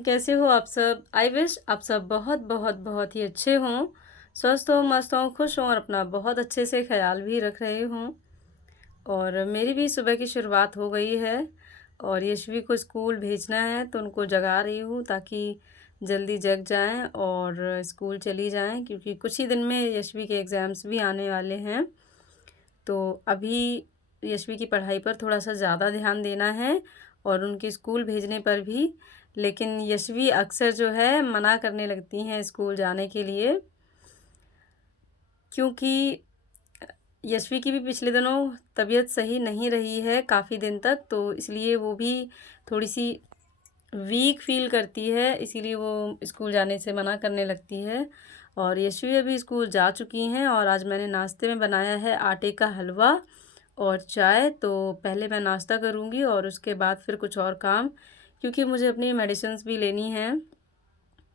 कैसे हो आप सब? आई विश आप सब बहुत बहुत बहुत ही अच्छे हों, स्वस्थ हों, मस्त हों, खुश हों और अपना बहुत अच्छे से ख्याल भी रख रहे हों। और मेरी भी सुबह की शुरुआत हो गई है और यशवी को स्कूल भेजना है तो उनको जगा रही हूँ ताकि जल्दी जग जाएं और स्कूल चली जाएं, क्योंकि कुछ ही दिन में यशवी के एग्ज़ाम्स भी आने वाले हैं। तो अभी यशवी की पढ़ाई पर थोड़ा सा ज़्यादा ध्यान देना है और उनके स्कूल भेजने पर भी। लेकिन यशवी अक्सर जो है मना करने लगती हैं स्कूल जाने के लिए, क्योंकि यशवी की भी पिछले दिनों तबीयत सही नहीं रही है काफ़ी दिन तक, तो इसलिए वो भी थोड़ी सी वीक फील करती है, इसीलिए वो स्कूल जाने से मना करने लगती है। और यशवी अभी स्कूल जा चुकी हैं और आज मैंने नाश्ते में बनाया है आटे का हलवा और चाय। तो पहले मैं नाश्ता करूँगी और उसके बाद फिर कुछ और काम, क्योंकि मुझे अपनी मेडिसिन्स भी लेनी हैं,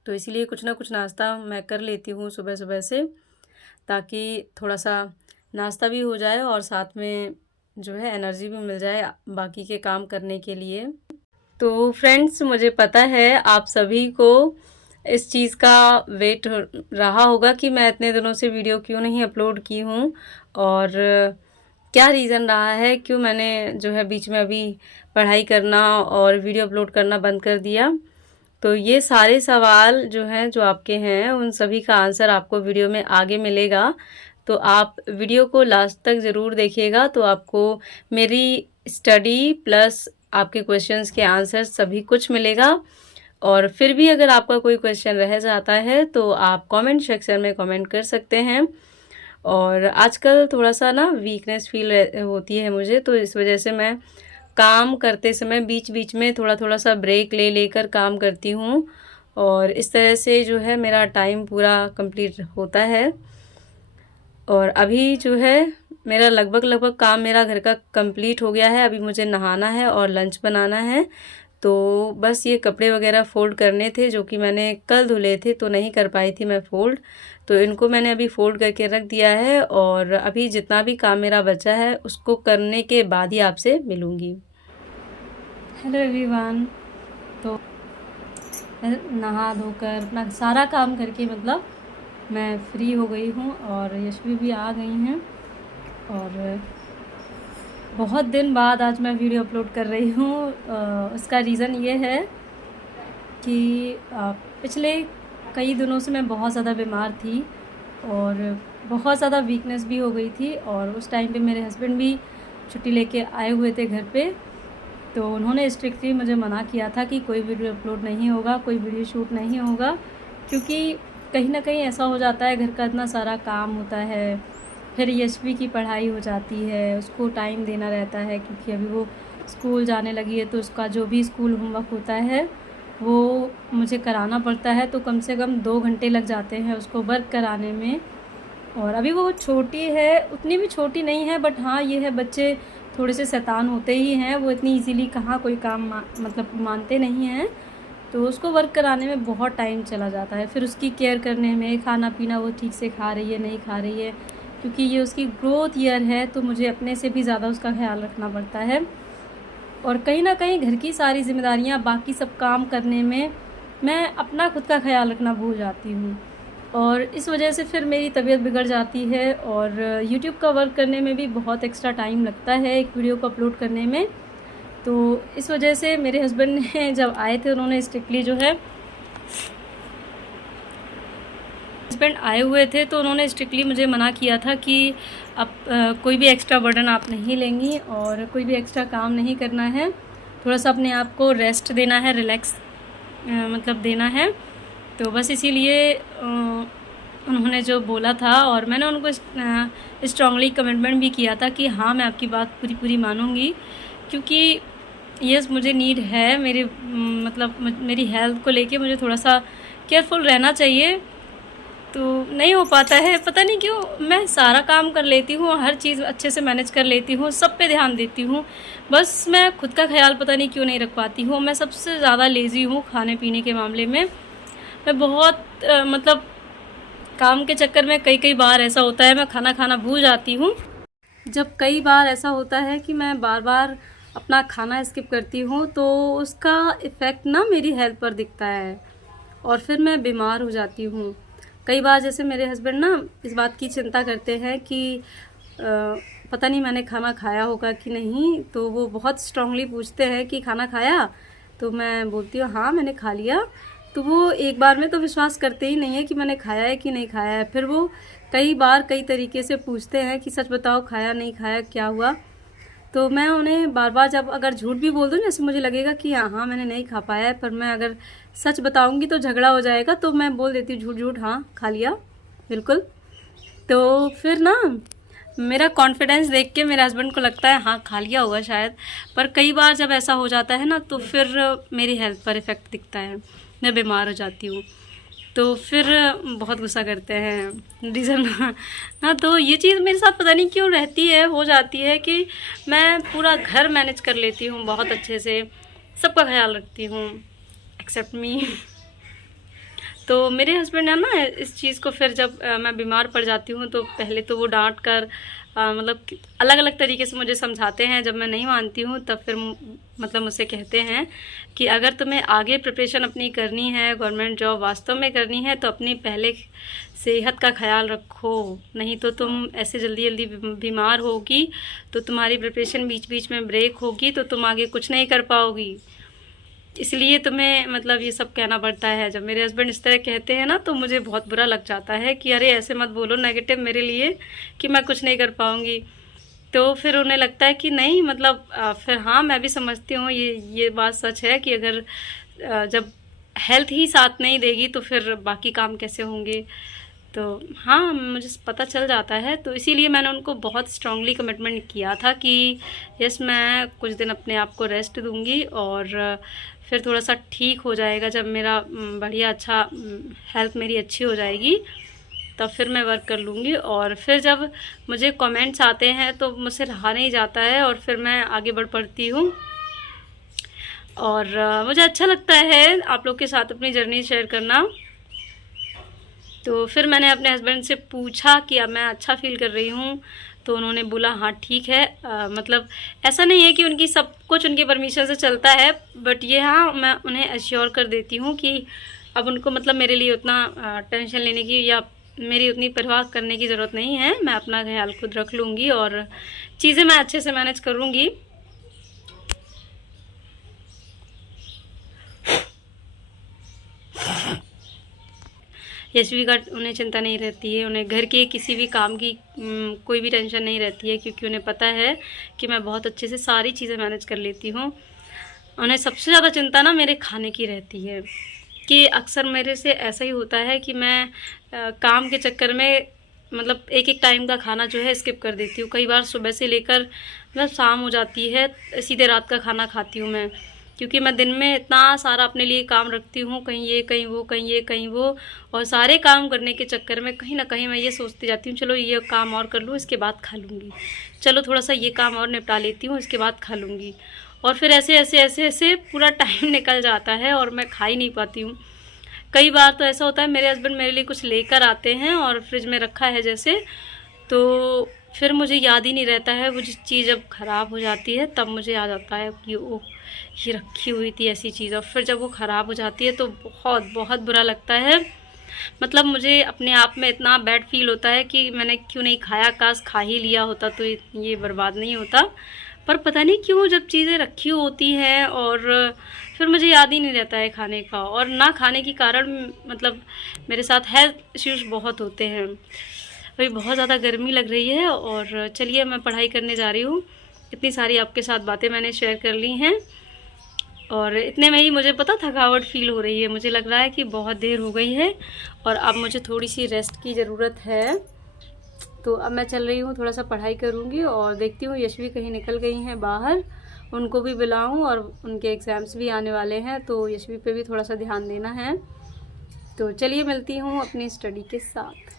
तो इसलिए कुछ ना कुछ नाश्ता मैं कर लेती हूँ सुबह सुबह से, ताकि थोड़ा सा नाश्ता भी हो जाए और साथ में जो है एनर्जी भी मिल जाए बाकी के काम करने के लिए। तो फ्रेंड्स, मुझे पता है आप सभी को इस चीज़ का वेट रहा होगा कि मैं इतने दिनों से वीडियो क्यों नहीं अपलोड की हूँ और क्या रीज़न रहा है, क्यों मैंने जो है बीच में अभी पढ़ाई करना और वीडियो अपलोड करना बंद कर दिया। तो ये सारे सवाल जो हैं, जो आपके हैं, उन सभी का आंसर आपको वीडियो में आगे मिलेगा। तो आप वीडियो को लास्ट तक ज़रूर देखिएगा, तो आपको मेरी स्टडी प्लस आपके क्वेश्चंस के आंसर सभी कुछ मिलेगा। और फिर भी अगर आपका कोई क्वेश्चन रह जाता है तो आप कमेंट सेक्शन में कमेंट कर सकते हैं। और आजकल थोड़ा सा ना वीकनेस फील होती है मुझे, तो इस वजह से मैं काम करते समय बीच बीच में थोड़ा थोड़ा सा ब्रेक ले लेकर काम करती हूँ और इस तरह से जो है मेरा टाइम पूरा कंप्लीट होता है। और अभी जो है मेरा लगभग काम मेरा घर का कंप्लीट हो गया है। अभी मुझे नहाना है और लंच बनाना है। तो बस ये कपड़े वगैरह फ़ोल्ड करने थे जो कि मैंने कल धुले थे, तो नहीं कर पाई थी मैं फ़ोल्ड, तो इनको मैंने अभी फ़ोल्ड करके रख दिया है और अभी जितना भी काम मेरा बचा है उसको करने के बाद ही आपसे मिलूँगी। हेलो एवरीवन, तो नहा धोकर अपना सारा काम करके मतलब मैं फ्री हो गई हूँ और यशवी भी आ गई हैं और बहुत दिन बाद आज मैं वीडियो अपलोड कर रही हूँ। उसका रीज़न ये है कि पिछले कई दिनों से मैं बहुत ज़्यादा बीमार थी और बहुत ज़्यादा वीकनेस भी हो गई थी और उस टाइम पे मेरे हस्बैंड भी छुट्टी लेके आए हुए थे घर पे, तो उन्होंने स्ट्रिक्टली मुझे मना किया था कि कोई वीडियो अपलोड नहीं होगा, कोई वीडियो शूट नहीं होगा, क्योंकि कहीं ना कहीं ऐसा हो जाता है, घर का इतना सारा काम होता है, फिर यशवी की पढ़ाई हो जाती है, उसको टाइम देना रहता है, क्योंकि अभी वो स्कूल जाने लगी है तो उसका जो भी स्कूल होमवर्क होता है वो मुझे कराना पड़ता है, तो कम से कम 2 घंटे लग जाते हैं उसको वर्क कराने में। और अभी वो छोटी है, उतनी भी छोटी नहीं है, बट हाँ ये है, बच्चे थोड़े से शैतान होते ही हैं, वो इतनी इजीली कहाँ कोई काम मतलब मानते नहीं हैं, तो उसको वर्क कराने में बहुत टाइम चला जाता है। फिर उसकी केयर करने में, खाना पीना वो ठीक से खा रही है नहीं खा रही है, क्योंकि ये उसकी ग्रोथ ईयर है, तो मुझे अपने से भी ज़्यादा उसका ख्याल रखना पड़ता है। और कहीं ना कहीं घर की सारी जिम्मेदारियाँ, बाकी सब काम करने में मैं अपना खुद का ख्याल रखना भूल जाती हूँ और इस वजह से फिर मेरी तबीयत बिगड़ जाती है। और यूट्यूब का वर्क करने में भी बहुत एक्स्ट्रा टाइम लगता है एक वीडियो को अपलोड करने में, तो इस वजह से मेरे हस्बैंड ने जब आए थे उन्होंने स्ट्रिक्टली जो है, हस्बैंड आए हुए थे तो उन्होंने स्ट्रिक्टली मुझे मना किया था कि अब कोई भी एक्स्ट्रा बर्डन आप नहीं लेंगी और कोई भी एक्स्ट्रा काम नहीं करना है, थोड़ा सा अपने आप को रेस्ट देना है, रिलैक्स मतलब देना है। तो बस इसीलिए उन्होंने जो बोला था और मैंने उनको स्ट्रांगली कमिटमेंट भी किया था कि हाँ मैं आपकी बात पूरी मानूंगी, क्योंकि यस मुझे नीड है, मेरे मतलब मेरी हेल्थ को लेके मुझे थोड़ा सा केयरफुल रहना चाहिए, तो नहीं हो पाता है, पता नहीं क्यों। मैं सारा काम कर लेती हूँ, हर चीज़ अच्छे से मैनेज कर लेती हूँ, सब पे ध्यान देती हूँ, बस मैं खुद का ख्याल पता नहीं क्यों नहीं रख पाती हूँ। मैं सबसे ज़्यादा लेज़ी हूँ खाने पीने के मामले में। मैं बहुत मतलब काम के चक्कर में कई बार ऐसा होता है मैं खाना भूल जाती हूँ। जब कई बार ऐसा होता है कि मैं बार बार अपना खाना स्किप करती हूँ तो उसका इफ़ेक्ट ना मेरी हेल्थ पर दिखता है और फिर मैं बीमार हो जाती हूँ। कई बार जैसे मेरे हस्बैंड ना इस बात की चिंता करते हैं कि पता नहीं मैंने खाना खाया होगा कि नहीं, तो वो बहुत स्ट्रांगली पूछते हैं कि खाना खाया? तो मैं बोलती हूँ हाँ मैंने खा लिया। तो वो एक बार में तो विश्वास करते ही नहीं है कि मैंने खाया है कि नहीं खाया है। फिर वो कई बार कई तरीके से पूछते हैं कि सच बताओ खाया नहीं खाया क्या हुआ? तो मैं उन्हें बार-बार जब अगर झूठ भी बोल दूँ जैसे मुझे लगेगा कि हाँ मैंने नहीं खा पाया है, पर मैं अगर सच बताऊँगी तो झगड़ा हो जाएगा, तो मैं बोल देती हूँ झूठ-झूठ हाँ खा लिया, बिल्कुल। तो फिर ना मेरा कॉन्फिडेंस देख के मेरे हस्बैंड को लगता है हाँ खा लिया होगा शायद। पर कई बार जब ऐसा हो जाता है ना तो फिर मेरी हेल्थ पर इफ़ेक्ट दिखता है, मैं बीमार हो जाती हूँ। तो फिर बहुत गुस्सा करते हैं रीज़न हाँ, तो ये चीज़ मेरे साथ पता नहीं क्यों रहती है, हो जाती है कि मैं पूरा घर मैनेज कर लेती हूँ बहुत अच्छे से, सबका ख्याल रखती हूँ एक्सेप्ट मी। तो मेरे हस्बैंड है ना इस चीज़ को फिर जब मैं बीमार पड़ जाती हूँ तो पहले तो वो डांट कर मतलब अलग अलग तरीके से मुझे समझाते हैं। जब मैं नहीं मानती हूँ तब फिर मतलब मुझसे कहते हैं कि अगर तुम्हें आगे प्रिपरेशन अपनी करनी है, गवर्नमेंट जॉब वास्तव में करनी है, तो अपनी पहले सेहत का ख्याल रखो, नहीं तो तुम ऐसे जल्दी जल्दी बीमार होगी तो तुम्हारी प्रिपरेशन बीच बीच में ब्रेक होगी, तो तुम आगे कुछ नहीं कर पाओगी। इसलिए तुम्हें मतलब ये सब कहना पड़ता है। जब मेरे हस्बैंड इस तरह कहते हैं ना तो मुझे बहुत बुरा लग जाता है कि अरे ऐसे मत बोलो नेगेटिव मेरे लिए कि मैं कुछ नहीं कर पाऊँगी। तो फिर उन्हें लगता है कि नहीं मतलब फिर हाँ मैं भी समझती हूँ ये बात सच है कि अगर जब हेल्थ ही साथ नहीं देगी तो फिर बाकी काम कैसे होंगे। तो हाँ मुझे पता चल जाता है, तो इसीलिए मैंने उनको बहुत स्ट्रांगली कमिटमेंट किया था कि यस मैं कुछ दिन अपने आप को रेस्ट दूंगी और फिर थोड़ा सा ठीक हो जाएगा। जब मेरा बढ़िया अच्छा हेल्थ मेरी अच्छी हो जाएगी तब फिर मैं वर्क कर लूँगी। और फिर जब मुझे कमेंट्स आते हैं तो मुझसे रहा नहीं जाता है और फिर मैं आगे बढ़ पड़ती हूँ और मुझे अच्छा लगता है आप लोग के साथ अपनी जर्नी शेयर करना। तो फिर मैंने अपने हस्बैंड से पूछा कि अब मैं अच्छा फ़ील कर रही हूँ, तो उन्होंने बोला हाँ ठीक है। मतलब ऐसा नहीं है कि उनकी सब कुछ उनकी परमिशन से चलता है, बट ये हाँ मैं उन्हें एश्योर कर देती हूँ कि अब उनको मतलब मेरे लिए उतना टेंशन लेने की या मेरी उतनी परवाह करने की ज़रूरत नहीं है। मैं अपना ख्याल खुद रख लूँगी और चीज़ें मैं अच्छे से मैनेज करूँगी। यशवी का उन्हें चिंता नहीं रहती है, उन्हें घर के किसी भी काम की कोई भी टेंशन नहीं रहती है, क्योंकि उन्हें पता है कि मैं बहुत अच्छे से सारी चीज़ें मैनेज कर लेती हूँ। उन्हें सबसे ज़्यादा चिंता ना मेरे खाने की रहती है कि अक्सर मेरे से ऐसा ही होता है कि मैं काम के चक्कर में मतलब एक एक टाइम का खाना जो है स्किप कर देती हूँ। कई बार सुबह से लेकर मतलब शाम हो जाती है, सीधे रात का खाना खाती हूँ मैं, क्योंकि मैं दिन में इतना सारा अपने लिए काम रखती हूँ, कहीं ये कहीं वो कहीं ये कहीं वो, और सारे काम करने के चक्कर में कहीं ना कहीं मैं ये सोचती जाती हूँ चलो ये काम और कर लूँ इसके बाद खा लूँगी, चलो थोड़ा सा ये काम और निपटा लेती हूँ इसके बाद खा लूँगी। और फिर ऐसे ऐसे ऐसे ऐसे पूरा टाइम निकल जाता है और मैं खा ही नहीं पाती हूँ। कई बार तो ऐसा होता है मेरे हस्बैंड मेरे लिए कुछ लेकर आते हैं और फ्रिज में रखा है जैसे, तो फिर मुझे याद ही नहीं रहता है। वो जिस चीज़ जब ख़राब हो जाती है तब मुझे याद आता है कि ओह ये रखी हुई थी ऐसी चीज़, और फिर जब वो ख़राब हो जाती है तो बहुत बहुत बुरा लगता है। मतलब मुझे अपने आप में इतना बैड फील होता है कि मैंने क्यों नहीं खाया, काश खा ही लिया होता तो ये बर्बाद नहीं होता। पर पता नहीं क्यों जब चीज़ें रखी होती हैं और फिर मुझे याद ही नहीं रहता है खाने का, और ना खाने के कारण मतलब मेरे साथ हेल्थ इश्यूज़ बहुत होते हैं। अभी बहुत ज़्यादा गर्मी लग रही है और चलिए मैं पढ़ाई करने जा रही हूँ। इतनी सारी आपके साथ बातें मैंने शेयर कर ली हैं और इतने में ही मुझे पता थकावट फ़ील हो रही है। मुझे लग रहा है कि बहुत देर हो गई है और अब मुझे थोड़ी सी रेस्ट की ज़रूरत है। तो अब मैं चल रही हूँ, थोड़ा सा पढ़ाई करूँगी और देखती हूँ यशवी कहीं निकल गई हैं बाहर, उनको भी बुलाऊँ और उनके एग्ज़ाम्स भी आने वाले हैं तो यशवी पे भी थोड़ा सा ध्यान देना है। तो चलिए मिलती हूँ अपनी स्टडी के साथ।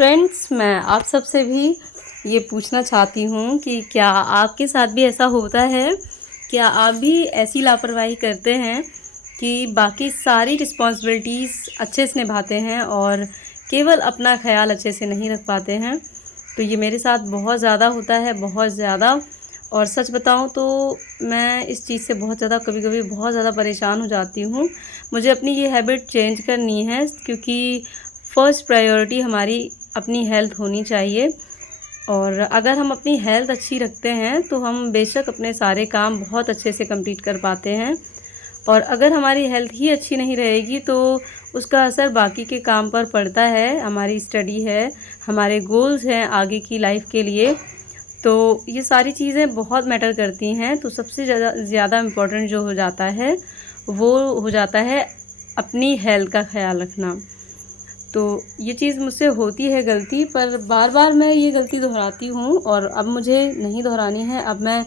फ्रेंड्स, मैं आप सबसे भी ये पूछना चाहती हूँ कि क्या आपके साथ भी ऐसा होता है? क्या आप भी ऐसी लापरवाही करते हैं कि बाकी सारी रिस्पॉन्सिबिलिटीज़ अच्छे से निभाते हैं और केवल अपना ख़्याल अच्छे से नहीं रख पाते हैं? तो ये मेरे साथ बहुत ज़्यादा होता है, बहुत ज़्यादा। और सच बताऊँ तो मैं इस चीज़ से बहुत ज़्यादा कभी-कभी बहुत ज़्यादा परेशान हो जाती हूँ। मुझे अपनी ये हैबिट चेंज करनी है, क्योंकि फ़र्स्ट प्रायोरिटी हमारी अपनी हेल्थ होनी चाहिए। और अगर हम अपनी हेल्थ अच्छी रखते हैं तो हम बेशक अपने सारे काम बहुत अच्छे से कंप्लीट कर पाते हैं। और अगर हमारी हेल्थ ही अच्छी नहीं रहेगी तो उसका असर बाकी के काम पर पड़ता है। हमारी स्टडी है, हमारे गोल्स हैं आगे की लाइफ के लिए, तो ये सारी चीज़ें बहुत मैटर करती हैं। तो सबसे ज़्यादा इम्पोर्टेंट जो हो जाता है वो हो जाता है अपनी हेल्थ का ख़्याल रखना। तो ये चीज़ मुझसे होती है गलती, पर बार-बार मैं ये गलती दोहराती हूँ और अब मुझे नहीं दोहरानी है। अब मैं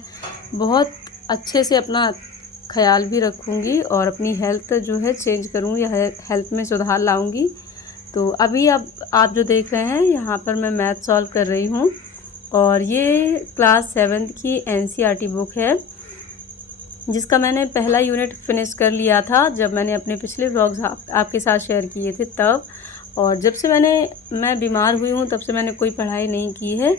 बहुत अच्छे से अपना ख़्याल भी रखूँगी और अपनी हेल्थ जो है चेंज करूँगी, हेल्थ में सुधार लाऊँगी। तो अभी अब आप जो देख रहे हैं यहाँ पर मैं मैथ सॉल्व कर रही हूँ और ये क्लास 7th की एनसीईआरटी बुक है, जिसका मैंने पहला यूनिट फिनिश कर लिया था जब मैंने अपने पिछले व्लॉग्स आपके साथ शेयर किए थे तब। और जब से मैं बीमार हुई हूँ तब से मैंने कोई पढ़ाई नहीं की है।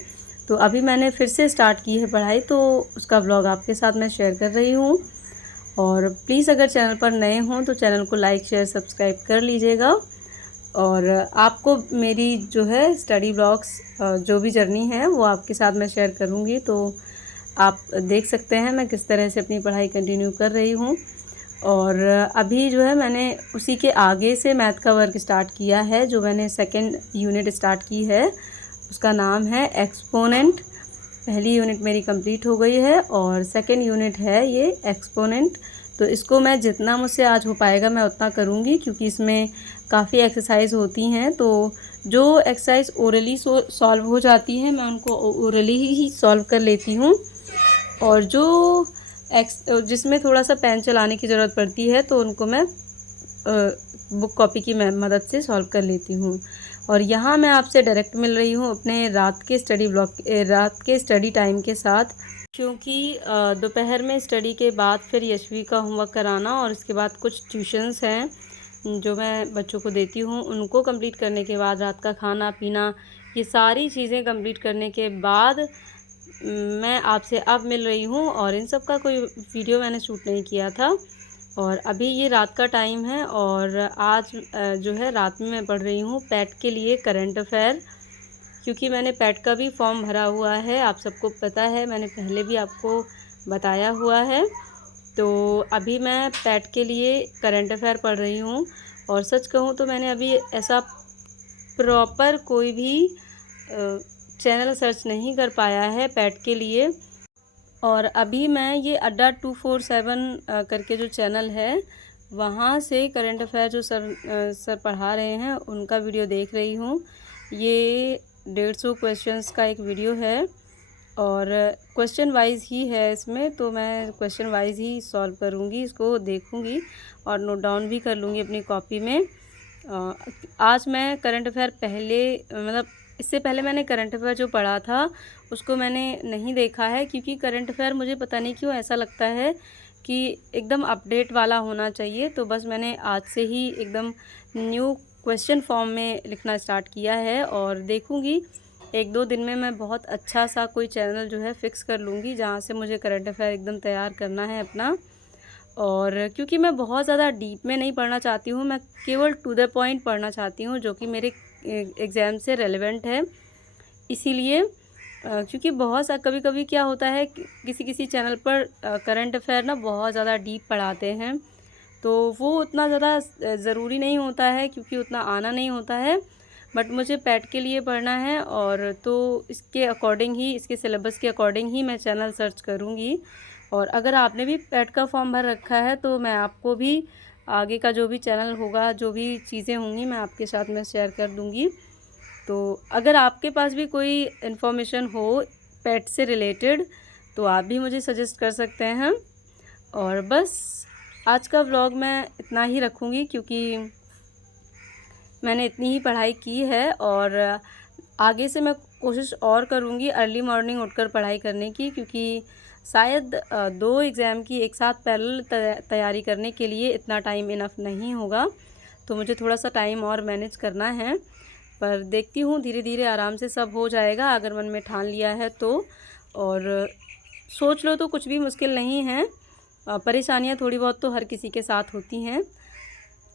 तो अभी मैंने फिर से स्टार्ट की है पढ़ाई, तो उसका व्लॉग आपके साथ मैं शेयर कर रही हूँ। और प्लीज़ अगर चैनल पर नए हों तो चैनल को लाइक, शेयर, सब्सक्राइब कर लीजिएगा। और आपको मेरी जो है स्टडी व्लॉग्स जो भी जर्नी है वो आपके साथ मैं शेयर करूँगी, तो आप देख सकते हैं मैं किस तरह से अपनी पढ़ाई कंटिन्यू कर रही हूँ। और अभी जो है मैंने उसी के आगे से मैथ का वर्क स्टार्ट किया है, जो मैंने सेकंड यूनिट स्टार्ट की है उसका नाम है एक्सपोनेंट। पहली यूनिट मेरी कंप्लीट हो गई है और सेकंड यूनिट है ये एक्सपोनेंट। तो इसको मैं जितना मुझसे आज हो पाएगा मैं उतना करूँगी, क्योंकि इसमें काफ़ी एक्सरसाइज होती हैं। तो जो एक्सरसाइज ओरली सॉल्व हो जाती हैं मैं उनको ओरली ही सॉल्व कर लेती हूँ, और जो जिसमें थोड़ा सा पेन चलाने की ज़रूरत पड़ती है तो उनको मैं बुक कॉपी की मदद से सॉल्व कर लेती हूँ। और यहाँ मैं आपसे डायरेक्ट मिल रही हूँ अपने रात के स्टडी टाइम के साथ, क्योंकि दोपहर में स्टडी के बाद फिर यशवी का होमवर्क कराना और इसके बाद कुछ ट्यूशन्स हैं जो मैं बच्चों को देती हूँ, उनको कंप्लीट करने के बाद रात का खाना पीना, ये सारी चीज़ें कंप्लीट करने के बाद मैं आपसे अब मिल रही हूँ। और इन सब का कोई वीडियो मैंने शूट नहीं किया था। और अभी ये रात का टाइम है और आज जो है रात में मैं पढ़ रही हूँ पैट के लिए करंट अफेयर, क्योंकि मैंने पैट का भी फॉर्म भरा हुआ है। आप सबको पता है, मैंने पहले भी आपको बताया हुआ है। तो अभी मैं पैट के लिए करंट अफेयर पढ़ रही हूँ। और सच कहूँ तो मैंने अभी ऐसा प्रॉपर कोई भी चैनल सर्च नहीं कर पाया है पैट के लिए। और अभी मैं ये अड्डा 247 करके जो चैनल है वहाँ से करंट अफेयर जो सर पढ़ा रहे हैं उनका वीडियो देख रही हूँ। ये 150 क्वेश्चंस का एक वीडियो है और क्वेश्चन वाइज ही है इसमें, तो मैं क्वेश्चन वाइज ही सॉल्व करूँगी, इसको देखूँगी और नोट डाउन भी कर लूँगी अपनी कॉपी में। आज मैं करंट अफेयर इससे पहले मैंने करंट अफेयर जो पढ़ा था उसको मैंने नहीं देखा है, क्योंकि करंट अफेयर मुझे पता नहीं क्यों ऐसा लगता है कि एकदम अपडेट वाला होना चाहिए। तो बस मैंने आज से ही एकदम न्यू क्वेश्चन फॉर्म में लिखना स्टार्ट किया है और देखूँगी 1-2 दिन में मैं बहुत अच्छा सा कोई चैनल जो है फ़िक्स कर लूँगी जहाँ से मुझे करंट अफेयर एकदम तैयार करना है अपना। और क्योंकि मैं बहुत ज़्यादा डीप में नहीं पढ़ना चाहती हूँ, मैं केवल टू द पॉइंट पढ़ना चाहती हूँ जो कि मेरे एग्ज़ाम से रेलेवेंट है। इसीलिए क्योंकि बहुत सा कभी-कभी क्या होता है कि किसी चैनल पर करंट अफेयर ना बहुत ज़्यादा डीप पढ़ाते हैं, तो वो उतना ज़्यादा ज़रूरी नहीं होता है, क्योंकि उतना आना नहीं होता है। बट मुझे पैट के लिए पढ़ना है और तो इसके अकॉर्डिंग ही, इसके सिलेबस के अकॉर्डिंग ही मैं चैनल सर्च करूँगी। और अगर आपने भी पैट का फॉर्म भर रखा है तो मैं आपको भी आगे का जो भी चैनल होगा, जो भी चीज़ें होंगी मैं आपके साथ में शेयर कर दूँगी। तो अगर आपके पास भी कोई इन्फॉर्मेशन हो पेट से रिलेटेड तो आप भी मुझे सजेस्ट कर सकते हैं। और बस आज का व्लॉग मैं इतना ही रखूँगी, क्योंकि मैंने इतनी ही पढ़ाई की है और आगे से मैं कोशिश और करूँगी अर्ली मॉर्निंग उठकर पढ़ाई करने की, क्योंकि शायद 2 एग्ज़ाम की एक साथ पैरेलल तैयारी करने के लिए इतना टाइम इनफ नहीं होगा। तो मुझे थोड़ा-सा टाइम और मैनेज करना है, पर देखती हूँ धीरे-धीरे आराम से सब हो जाएगा अगर मन में ठान लिया है तो। और सोच लो तो कुछ भी मुश्किल नहीं है। परेशानियाँ थोड़ी बहुत तो हर किसी के साथ होती हैं।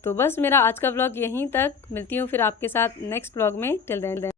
तो बस मेरा आज का व्लॉग यहीं तक, मिलती हूँ फिर आपके साथ नेक्स्ट व्लॉग में। Till then.